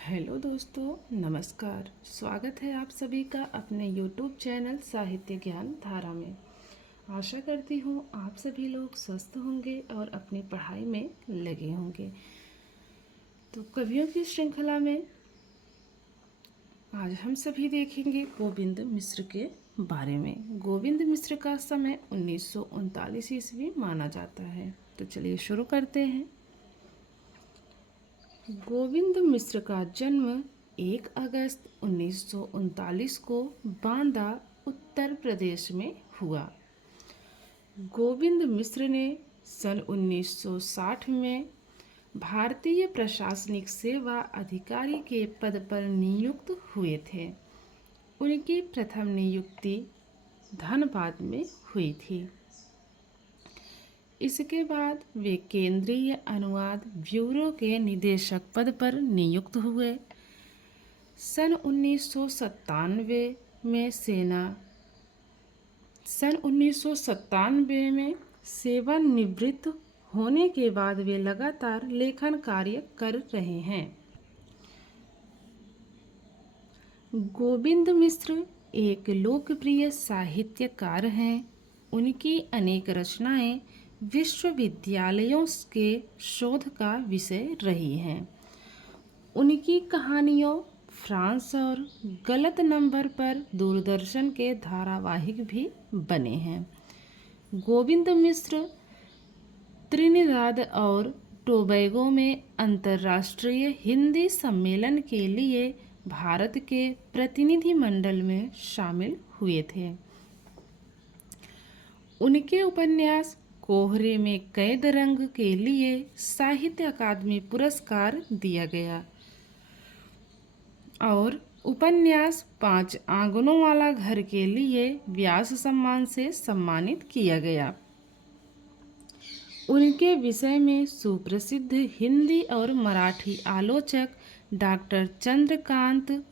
Hello दोस्तों, नमस्कार। स्वागत है आप सभी का अपने यूट्यूब चैनल साहित्य ज्ञान धारा में। आशा करती हूँ आप सभी लोग स्वस्थ होंगे और अपनी पढ़ाई में लगे होंगे। तो कवियों की श्रृंखला में आज हम सभी देखेंगे गोविंद मिश्र के बारे में। गोविंद मिश्र का समय 1939 ईस्वी माना जाता है। तो चलिए शुरू करते हैं। गोविंद मिश्र का जन्म 1 अगस्त 1939 को बांदा, उत्तर प्रदेश में हुआ। गोविंद मिश्र ने सन 1960 में भारतीय प्रशासनिक सेवा अधिकारी के पद पर नियुक्त हुए थे। उनकी प्रथम नियुक्ति धनबाद में हुई थी। इसके बाद वे केंद्रीय अनुवाद ब्यूरो के निदेशक पद पर नियुक्त हुए। सन 1997 में सेवानिवृत्त होने के बाद वे लगातार लेखन कार्य कर रहे हैं। गोविंद मिश्र एक लोकप्रिय साहित्यकार हैं। उनकी अनेक रचनाएं विश्वविद्यालयों के शोध का विषय रही हैं। उनकी कहानियों फ्रांस और गलत नंबर पर दूरदर्शन के धारावाहिक भी बने हैं। गोविंद मिश्र त्रिनिदाद और टोबैगो में अंतर्राष्ट्रीय हिंदी सम्मेलन के लिए भारत के प्रतिनिधिमंडल में शामिल हुए थे। उनके उपन्यास कोहरे में कैद रंग के लिए साहित्य अकादमी पुरस्कार दिया गया और उपन्यास 5 आंगनों वाला घर के लिए व्यास सम्मान से सम्मानित किया गया। उनके विषय में सुप्रसिद्ध हिंदी और मराठी आलोचक डॉक्टर चंद्रकांत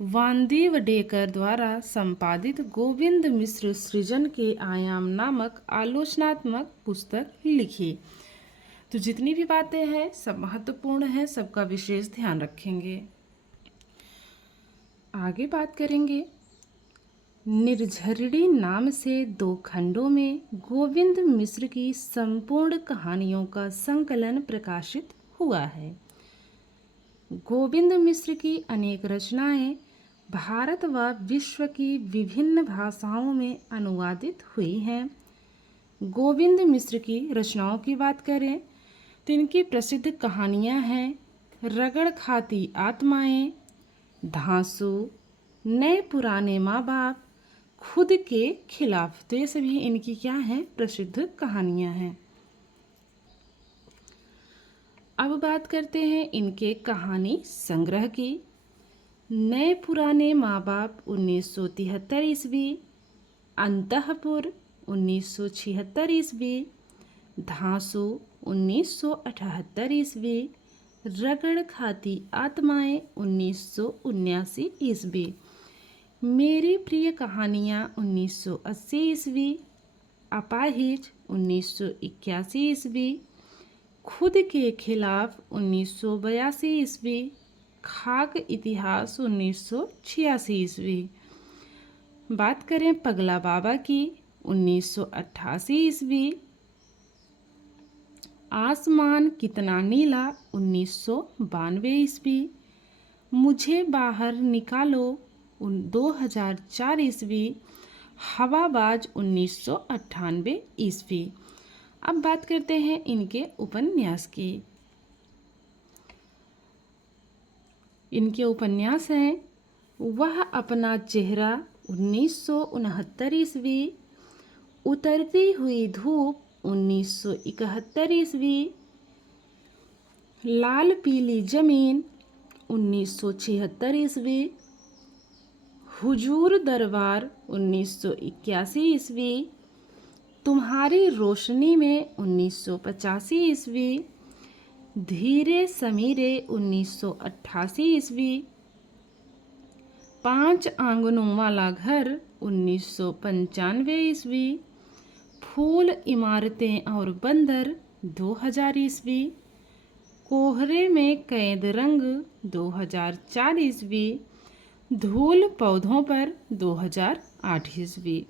वांदिवडेकर द्वारा संपादित गोविंद मिश्र सृजन के आयाम नामक आलोचनात्मक पुस्तक लिखी। तो जितनी भी बातें हैं सब महत्वपूर्ण हैं, सबका विशेष ध्यान रखेंगे। आगे बात करेंगे। निर्झरिणी नाम से 2 खंडों में गोविंद मिश्र की संपूर्ण कहानियों का संकलन प्रकाशित हुआ है। गोविंद मिश्र की अनेक रचनाएं भारत व विश्व की विभिन्न भाषाओं में अनुवादित हुई हैं। गोविंद मिश्र की रचनाओं की बात करें तो इनकी प्रसिद्ध कहानियां हैं रगड़ खाती आत्माएं, धांसू, नए पुराने माँ बाप, खुद के खिलाफ। तो ये सभी इनकी क्या हैं? प्रसिद्ध कहानियां हैं। अब बात करते हैं इनके कहानी संग्रह की। नए पुराने माँ बाप 1973 ईस्वी, अंतःपुर 1976 ईस्वी, धांसू 1978 ईस्वी, रगड़ खाती आत्माएं 1979 ईस्वी, मेरी प्रिय कहानियाँ 1980 ईस्वी, अपाहिज 1981 ईस्वी, खुद के खिलाफ 1982 ईस्वी, खाक इतिहास 1986 ईस्वी। बात करें पगला बाबा की 1988 ईस्वी, आसमान कितना नीला 1992 ईस्वी, मुझे बाहर निकालो 2004 ईस्वी, हवाबाज 1998 ईस्वी। अब बात करते हैं इनके उपन्यास की। इनके उपन्यास हैं वह अपना चेहरा 1969 ईस्वी, उतरती हुई धूप 1971 ईस्वी, लाल पीली जमीन 1976 ईस्वी, हुजूर दरबार 1981 ईस्वी, तुम्हारी रोशनी में 1985 ईस्वी, धीरे समीरे 1988 ईस्वी, 5 आंगनों वाला घर 1995 ईस्वी, फूल इमारतें और बंदर 2000 ईस्वी, कोहरे में कैद रंग 2004 ईस्वी, धूल पौधों पर 2008 ईस्वी।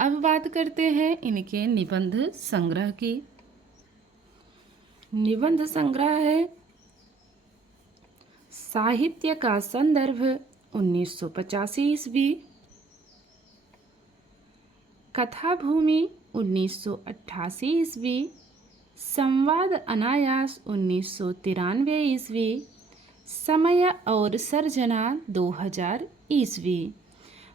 अब बात करते हैं इनके निबंध संग्रह की। निबंध संग्रह है साहित्य का संदर्भ 1985 ईस्वी, कथा भूमि 1988 ईस्वी, संवाद अनायास 1993 ईस्वी, समय और सर्जना 2000 ईस्वी।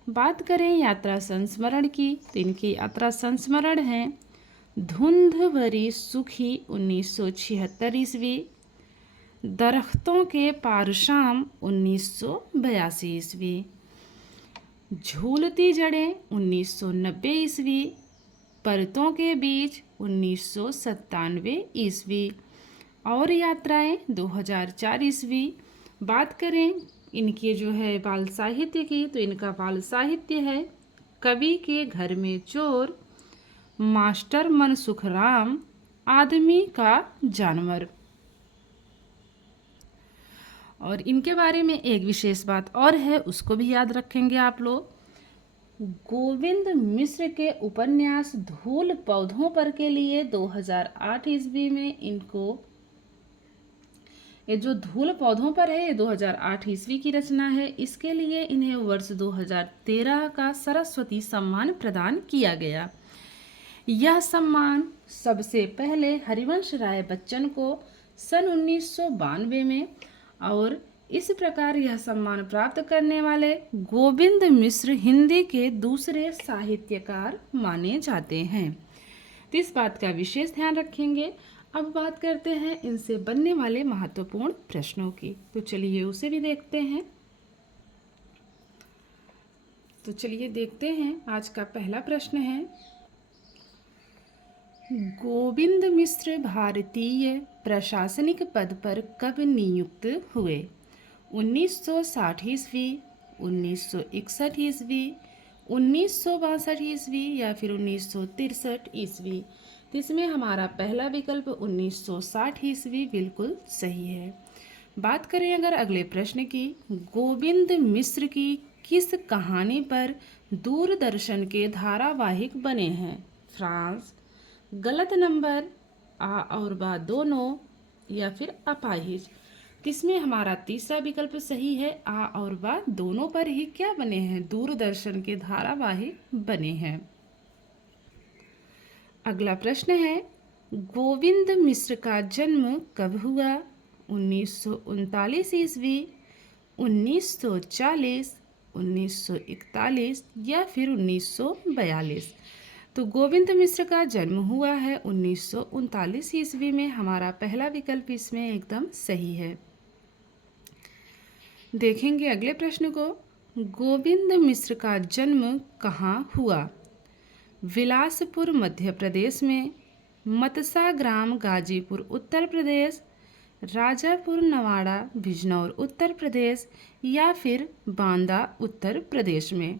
बात करें यात्रा संस्मरण की तो इनकी यात्रा संस्मरण है धुंध भरी सुखी 1976 ईस्वी, दरख्तों के पारशाम 1982 ईस्वी, झूलती जड़ें 1990 ईस्वी, परतों के बीच 1997 ईस्वी और यात्राएं 2004 ईस्वी। बात करें इनके जो है बाल साहित्य की तो इनका बाल साहित्य है कवि के घर में चोर, मास्टर मनसुख राम, आदमी का जानवर। और इनके बारे में एक विशेष बात और है, उसको भी याद रखेंगे आप लोग। गोविंद मिश्र के उपन्यास धूल पौधों पर के लिए 2008 ईस्वी में इनको, ये जो धूल पौधों पर है ये 2008 ईस्वी की रचना है। इसके लिए इन्हें वर्ष 2013 का सरस्वती सम्मान प्रदान किया गया। यह सम्मान सबसे पहले हरिवंश राय बच्चन को सन 1992 में, और इस प्रकार यह सम्मान प्राप्त करने वाले गोविंद मिश्र हिंदी के दूसरे साहित्यकार माने जाते हैं। तो इस बात का विशेष ध्यान रखेंगे। अब बात करते हैं इनसे बनने वाले महत्वपूर्ण प्रश्नों की, तो चलिए उसे भी देखते हैं। तो चलिए देखते हैं, आज का पहला प्रश्न है गोविंद मिश्र भारतीय प्रशासनिक पद पर कब नियुक्त हुए? 1960 ईस्वी, 1961 ईस्वी, 1962 ईस्वी या फिर 1963 ईस्वी। तो इसमें हमारा पहला विकल्प 1960 ईस्वी बिल्कुल सही है। बात करें अगर अगले प्रश्न की, गोविंद मिश्र की किस कहानी पर दूरदर्शन के धारावाहिक बने हैं? फ्रांस। गलत नंबर, आ और बा दोनों या फिर अपाहिज। किसमें हमारा तीसरा विकल्प सही है, आ और बा दोनों पर ही क्या बने हैं? दूरदर्शन के धारावाहिक बने हैं। अगला प्रश्न है गोविंद मिश्र का जन्म कब हुआ? 1939 ईस्वी, 1940, 1941 या फिर 1942। तो गोविंद मिश्र का जन्म हुआ है 1939 ईस्वी में। हमारा पहला विकल्प इसमें एकदम सही है। देखेंगे अगले प्रश्न को, गोविंद मिश्र का जन्म कहाँ हुआ? विलासपुर मध्य प्रदेश में, मतसा ग्राम गाजीपुर उत्तर प्रदेश, राजापुर नवाड़ा बिजनौर उत्तर प्रदेश या फिर बांदा उत्तर प्रदेश में।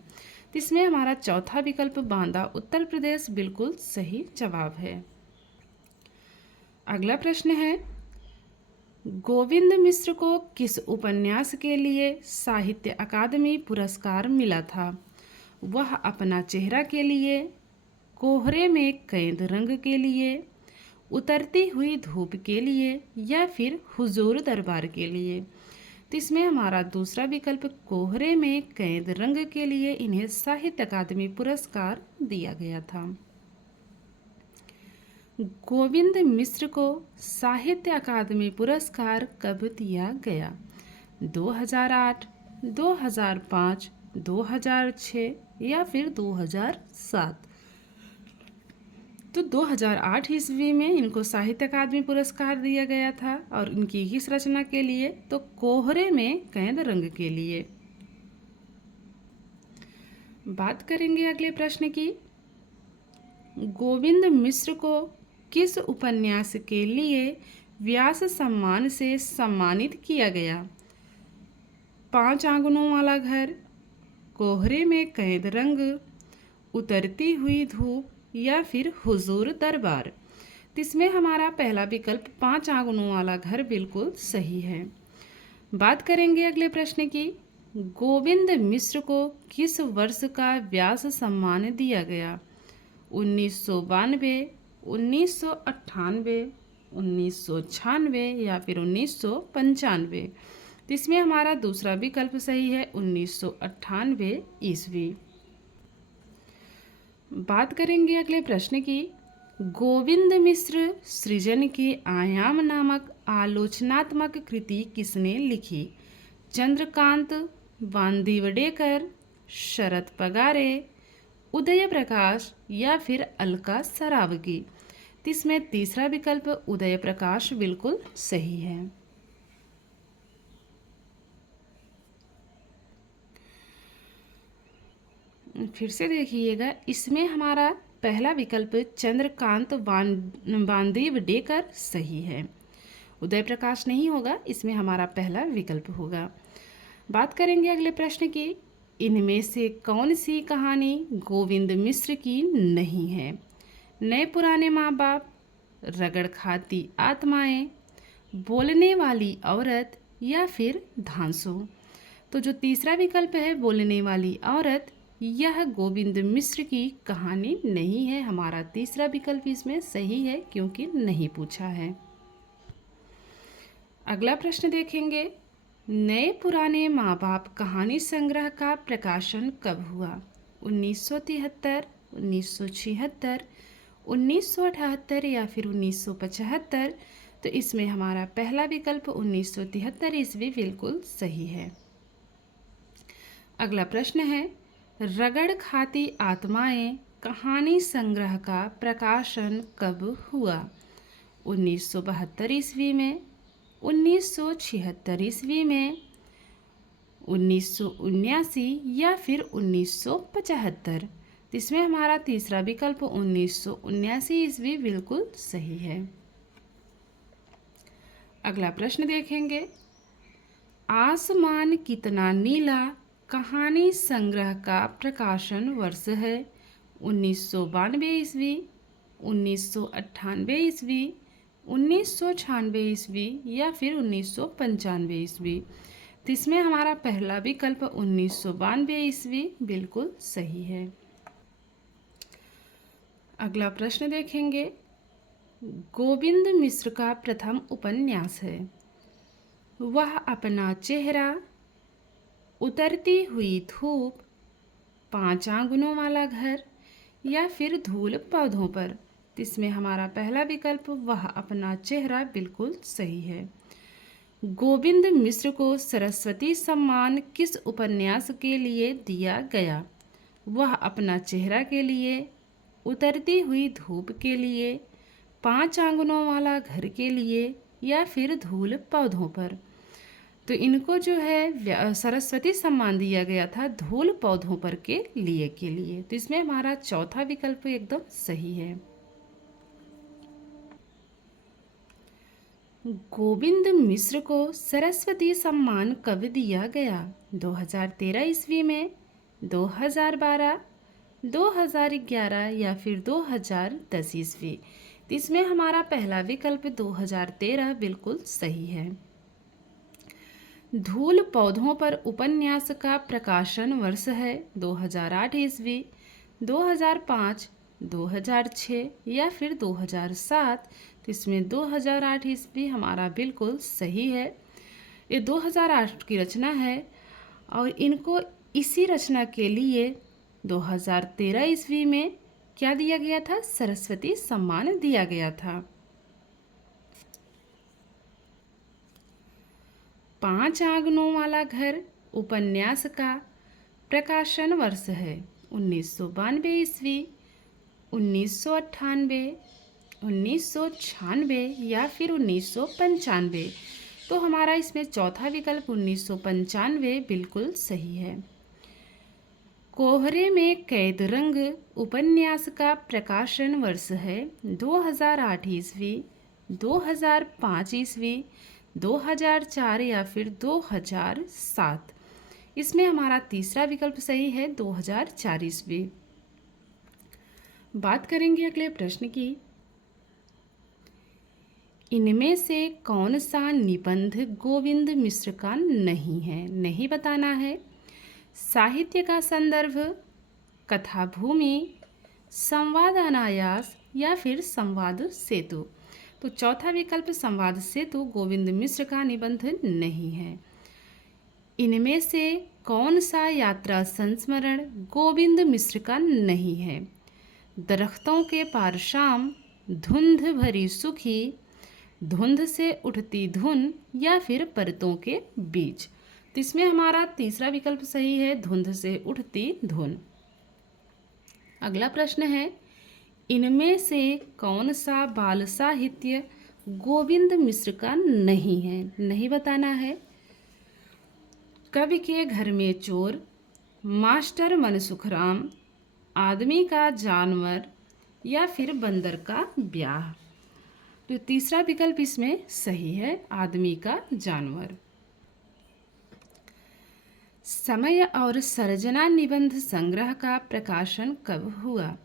इसमें हमारा चौथा विकल्प बांदा उत्तर प्रदेश बिल्कुल सही जवाब है। अगला प्रश्न है गोविंद मिश्र को किस उपन्यास के लिए साहित्य अकादमी पुरस्कार मिला था? वह अपना चेहरा के लिए, कोहरे में कैद रंग के लिए, उतरती हुई धूप के लिए या फिर हुजूर दरबार के लिए। तो इसमें हमारा दूसरा विकल्प कोहरे में कैद रंग के लिए इन्हें साहित्य अकादमी पुरस्कार दिया गया था। गोविंद मिश्र को साहित्य अकादमी पुरस्कार कब दिया गया? 2008, 2005, 2006 या फिर 2007। तो 2008 ईस्वी में इनको साहित्य अकादमी पुरस्कार दिया गया था, और इनकी किस रचना के लिए? तो कोहरे में कैद रंग के लिए। बात करेंगे अगले प्रश्न की, गोविंद मिश्र को किस उपन्यास के लिए व्यास सम्मान से सम्मानित किया गया? 5 आंगनों वाला घर, कोहरे में कैद रंग, उतरती हुई धूप या फिर हुजूर दरबार। तो इसमें हमारा पहला विकल्प 5 आंगनों वाला घर बिल्कुल सही है। बात करेंगे अगले प्रश्न की। गोविंद मिश्र को किस वर्ष का व्यास सम्मान दिया गया? 1992, 1998, 1996 या फिर 1995। तो इसमें हमारा दूसरा विकल्प सही है 1998 ईस्वी। बात करेंगे अगले प्रश्न की। गोविंद मिश्र सृजन के आयाम नामक आलोचनात्मक कृति किसने लिखी? चंद्रकांत, वांदिवडेकर, शरद पगारे, उदय प्रकाश या फिर अलका सरावगी। तो इसमें तीसरा विकल्प उदय प्रकाश बिल्कुल सही है। फिर से देखिएगा, इसमें हमारा पहला विकल्प चंद्रकांत वांदिवडेकर सही है। उदय प्रकाश नहीं होगा, इसमें हमारा पहला विकल्प होगा। बात करेंगे अगले प्रश्न की। इनमें से कौन सी कहानी गोविंद मिश्र की नहीं है? नए पुराने माँ बाप, रगड़ खाती आत्माएं, बोलने वाली औरत या फिर धांसू। तो जो तीसरा विकल्प है बोलने वाली औरत, यह गोविंद मिश्र की कहानी नहीं है। हमारा तीसरा विकल्प इसमें सही है क्योंकि नहीं पूछा है। अगला प्रश्न देखेंगे। नए पुराने माँ बाप कहानी संग्रह का प्रकाशन कब हुआ? 1973, 1976, 1978 या फिर 1975। तो इसमें हमारा पहला विकल्प 1973 ईस्वी बिल्कुल सही है। अगला प्रश्न है। रगड़ खाती आत्माएं कहानी संग्रह का प्रकाशन कब हुआ? 1972 ईस्वी में, 1976 ईस्वी में, 1979 या फिर 1975। तो इसमें हमारा तीसरा विकल्प 1979 ईस्वी बिल्कुल सही है। अगला प्रश्न देखेंगे। आसमान कितना नीला कहानी संग्रह का प्रकाशन वर्ष है? 1992 ईस्वी, 1998 ईस्वी, 1996 ईस्वी या फिर 1995 ईस्वी। तो इसमें हमारा पहला विकल्प 1992 ईस्वी बिल्कुल सही है। अगला प्रश्न देखेंगे। गोविंद मिश्र का प्रथम उपन्यास है। वह अपना चेहरा, उतरती हुई धूप, 5 आंगनों वाला घर या फिर धूल पौधों पर। तो इसमें हमारा पहला विकल्प वह अपना चेहरा बिल्कुल सही है। गोविंद मिश्र को सरस्वती सम्मान किस उपन्यास के लिए दिया गया? वह अपना चेहरा के लिए, उतरती हुई धूप के लिए, 5 आंगनों वाला घर के लिए या फिर धूल पौधों पर। तो इनको जो है सरस्वती सम्मान दिया गया था धूल पौधों पर के लिए। तो इसमें हमारा चौथा विकल्प एकदम सही है। गोविंद मिश्र को सरस्वती सम्मान कब दिया गया? 2013 ईस्वी में, 2012, 2011 या फिर 2010 ईस्वी। तो इसमें हमारा पहला विकल्प 2013 बिल्कुल सही है। धूल पौधों पर उपन्यास का प्रकाशन वर्ष है 2008 ईस्वी, 2005, 2006 या फिर 2007। तो इसमें 2008 ईस्वी हमारा बिल्कुल सही है। ये 2008 की रचना है और इनको इसी रचना के लिए 2013 ईस्वी में क्या दिया गया था? सरस्वती सम्मान दिया गया था। 5 आंगनों वाला घर उपन्यास का प्रकाशन वर्ष है 1992 ईस्वी, 1998, 1996 या फिर 1995। तो हमारा इसमें चौथा विकल्प 1995 बिल्कुल सही है। कोहरे में कैद रंग उपन्यास का प्रकाशन वर्ष है 2008 ईस्वी, 2005 ईस्वी, 2004 या फिर 2007। इसमें हमारा तीसरा विकल्प सही है 2004 ईस्वी। बात करेंगे अगले प्रश्न की। इनमें से कौन सा निबंध गोविंद मिश्र का नहीं है? नहीं बताना है। साहित्य का संदर्भ, कथा भूमि, संवाद अनायास या फिर संवाद सेतु। तो चौथा विकल्प संवाद सेतु गोविंद मिश्र का निबंध नहीं है। इनमें से कौन सा यात्रा संस्मरण गोविंद मिश्र का नहीं है? दरख्तों के पार शाम, धुंध भरी सुखी, धुंध से उठती धुन या फिर परतों के बीच। तो इसमें हमारा तीसरा विकल्प सही है, धुंध से उठती धुन। अगला प्रश्न है, इनमें से कौन सा बाल साहित्य गोविंद मिश्र का नहीं है? नहीं बताना है। कवि के घर में चोर, मास्टर मनसुखराम, आदमी का जानवर या फिर बंदर का ब्याह। तो तीसरा विकल्प इसमें सही है, आदमी का जानवर। समय और सर्जना निबंध संग्रह का प्रकाशन कब हुआ?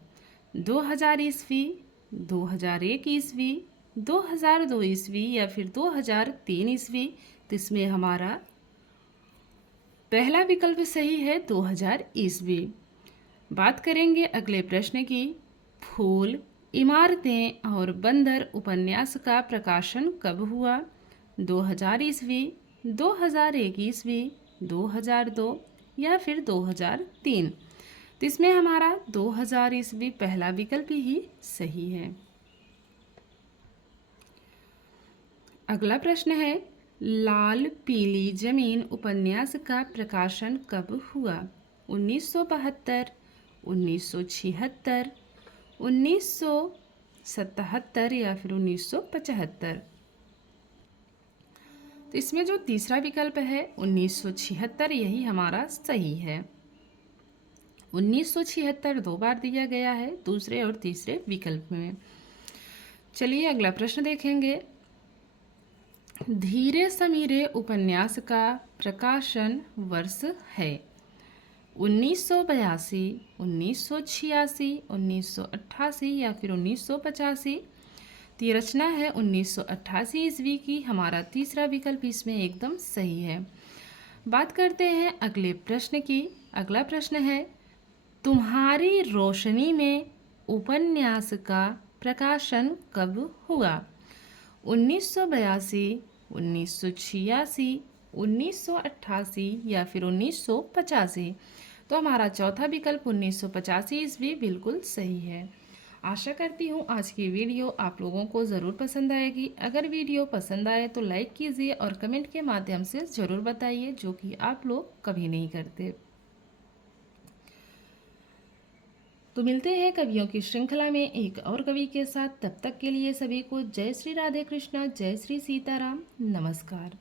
2000 ईस्वी, 2001 ईस्वी, 2002 ईस्वी या फिर 2003 ईस्वी। तो इसमें हमारा पहला विकल्प सही है, 2000 ईस्वी। बात करेंगे अगले प्रश्न की। फूल, इमारतें और बंदर उपन्यास का प्रकाशन कब हुआ? 2000 ईस्वी, 2001 ईस्वी, 2002 या फिर 2003। तो इसमें हमारा 2000 ईस्वी पहला विकल्प ही सही है। अगला प्रश्न है, लाल पीली जमीन उपन्यास का प्रकाशन कब हुआ? 1972, 1976, 1977 या फिर 1975। तो इसमें जो तीसरा विकल्प है 1976, यही हमारा सही है। 1976 दो बार दिया गया है, दूसरे और तीसरे विकल्प में। चलिए अगला प्रश्न देखेंगे। धीरे समीरे उपन्यास का प्रकाशन वर्ष है 1982, 1986, 1988 या फिर 1985। तो ये रचना है 1988 ईस्वी की। हमारा तीसरा विकल्प इसमें एकदम सही है। बात करते हैं अगले प्रश्न की। अगला प्रश्न है, तुम्हारी रोशनी में उपन्यास का प्रकाशन कब हुआ? 1982, 1986, 1988 या फिर 1985। तो हमारा चौथा विकल्प 1985 ईस्वी बिल्कुल सही है। आशा करती हूँ आज की वीडियो आप लोगों को ज़रूर पसंद आएगी। अगर वीडियो पसंद आए तो लाइक कीजिए और कमेंट के माध्यम से ज़रूर बताइए, जो कि आप लोग कभी नहीं करते। तो मिलते हैं कवियों की श्रृंखला में एक और कवि के साथ। तब तक के लिए सभी को जय श्री राधे कृष्णा, जय श्री सीताराम, नमस्कार।